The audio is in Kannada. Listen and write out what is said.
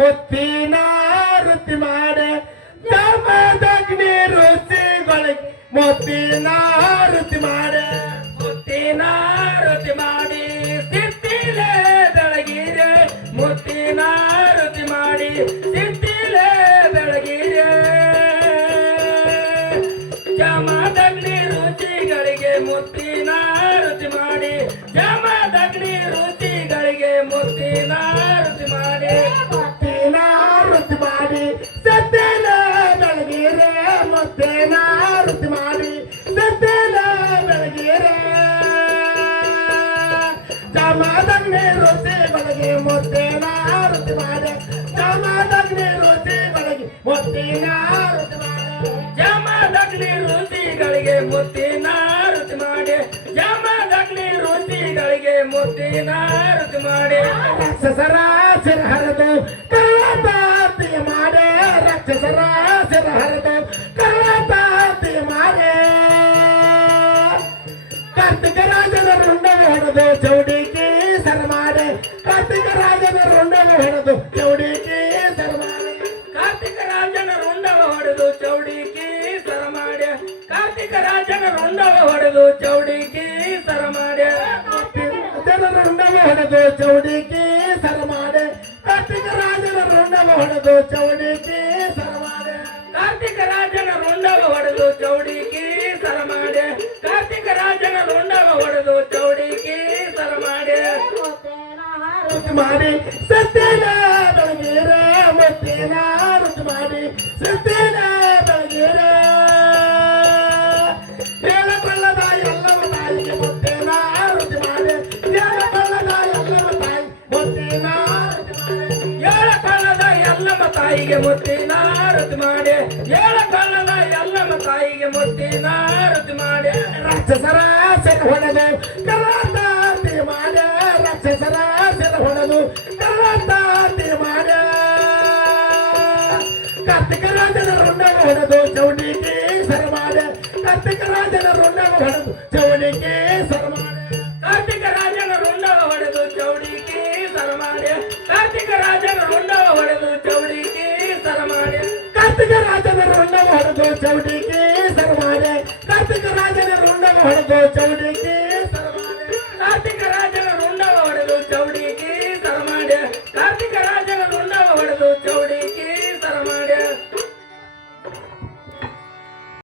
ಮುತ್ತಿನ ವೃತ್ತಿ ಮಾಡೆ ಜಮದಗ್ನಿ ರುಚಿಗಳಿಗೆ ಮುತ್ತಿನ ವೃತ್ತಿ ಮಾಡೆ ಮುತ್ತಿನ ವೃತ್ತಿ ಮಾಡಿ ಸಿಟ್ಟಿಲೆ ಬೆಳಗಿರೆ ಮುತ್ತಿನ ವೃತ್ತಿ ಮಾಡಿ ಸಿಟ್ಟಿಲೆ ಬೆಳಗಿರೆ ಜಮದಗ್ನಿ ರುಚಿಗಳಿಗೆ ಮುತ್ತಿನ ವೃತ್ತಿ ಮಾಡಿ ಜಮದಗ್ನಿ ರುಚಿಗಳಿಗೆ ಮುತ್ತಿನ ವೃತ್ತಿ ಮಾಡಿ ಮುತ್ತಿನ ವೃತ್ತಿ ಮಾಡಿ ಸತ್ಯನ ಬೆಳಗಿರೆ ಮುತ್ತಿನ ವೃತ್ತಿ ಮಾಡಿ ಸತ್ಯನ ಬೆಳಗಿರೆ ಜಮದಗ್ನಿ ರುಚಿಗಳಿಗೆ ಮುತ್ತಿನ ವೃತ್ತಿ ಮಾಡಿ ಜಮದಗ್ನಿ ರುಚಿಗಳಿಗೆ ಮುತ್ತಿನ ವೃತ್ತಿ ಮಾಡಿ ಜಮದಗ್ನಿ ರುಚಿಗಳಿಗೆ ಮುತ್ತಿನ ವೃತ್ತಿ ಮಾಡಿ ಜಮದಗ್ನಿ ರುಚಿಗಳಿಗೆ ಮುತ್ತಿನ ವೃತ್ತಿ ಮಾಡಿ ರಾಕ್ಷಸರ ಸಿರ ಹರಿದು ಕಳ್ಳತಾತಿ ಮಾಡೆ ರಾಕ್ಷಸರ ಸಿರ ಹರಿದು ಕಳ್ಳತಾತಿ ಮಾಡೆ ಕಾರ್ತಿಕ ರಾಜನ ರುಂಡವು ಹೊಡೆದು ಚೌಡಿಕಿ ಸರ ಮಾಡೆ ಕಾರ್ತಿಕ ರಾಜನ ರುಂಡವು ಹೊಡೆದು ಚೌಡಿಕಿ ಸರ ಮಾಡೆ ಕಾರ್ತಿಕ ರಾಜನ ರುಂಡವು ಹೊಡೆದು ಚೌಡಿಕಿ ಸರ ಮಾಡೆ ಕಾರ್ತಿಕ ರಾಜನ ರುಂಡವು ಹೊಡೆದು ಚೌಡಿಕಿ ಸರ ಮಾಡೆ ಜನರ ರುಂಡವು ಹೊಡೆದು ಚೌಡಿಕಿ ಸರ ಮಾಡೆ ಕಾರ್ತಿಕ ರಾಜನ ರುಂಡವು ಹೊಡೆದು ಚೌಡಿಕಿ ಸರ ಮಾಡೆ ಕಾರ್ತಿಕ ರಾಜನ ರುಂಡವು ಹೊಡೆದು ಚೌಡಿಕಿ ಸರ ಮಾಡೆ ಕಾರ್ತಿಕ ರಾಜನ ರುಂಡವು ಹೊಡೆದು ಚೌಡಿಕಿ ಸರ ಮಾಡೆ ರುಚಿ ಮಾಡಿ ಸತ್ಯನ ಬೆಳಗಿರೆ ಮುತ್ತಿನ ರುಚಿ ಮಾಡಿ ಸತ್ಯನ ಬೆಳಗಿರೆ ಹೇಳಕೊಳ್ಳದ ಎಲ್ಲವ ತಾಯಿಗೆ ಮುತ್ತಿನ ರುಚಿ ಮಾಡಿ ಹೇಳಕೊಳ್ಳದ ಎಲ್ಲವ ತಾಯಿ ಮುತ್ತಿನ ರುಚಿ ಮಾಡಿ ಹೇಳಕೊಳ್ಳದ ಎಲ್ಲವ ತಾಯಿಗೆ ಮುತ್ತಿನ ರುಚಿ ಮಾಡಿ ಹೇಳಕೊಳ್ಳದ ಎಲ್ಲವ ತಾಯಿಗೆ ಮುತ್ತಿನ ರುಚಿ ಮಾಡಿ ರಾಕ್ಷಸರ ಸೆರೆ ಹೊಡೆದು ಕರಾತಾತಿ ಮಾಡೆ ರಾಕ್ಷಸರ ಸೆರೆ ಹೊಡೆದು ಕರಾತಾತಿ ಮಾಡೆ ಕಾರ್ತಿಕ ರಾಜನ ರುಂಡವು ಹೊಡೆದು ಚೌಡಿಕಿ ಸರ ಮಾಡೆ ಕಾರ್ತಿಕ ರಾಜನ ರುಂಡವು ಹೊಡೆದು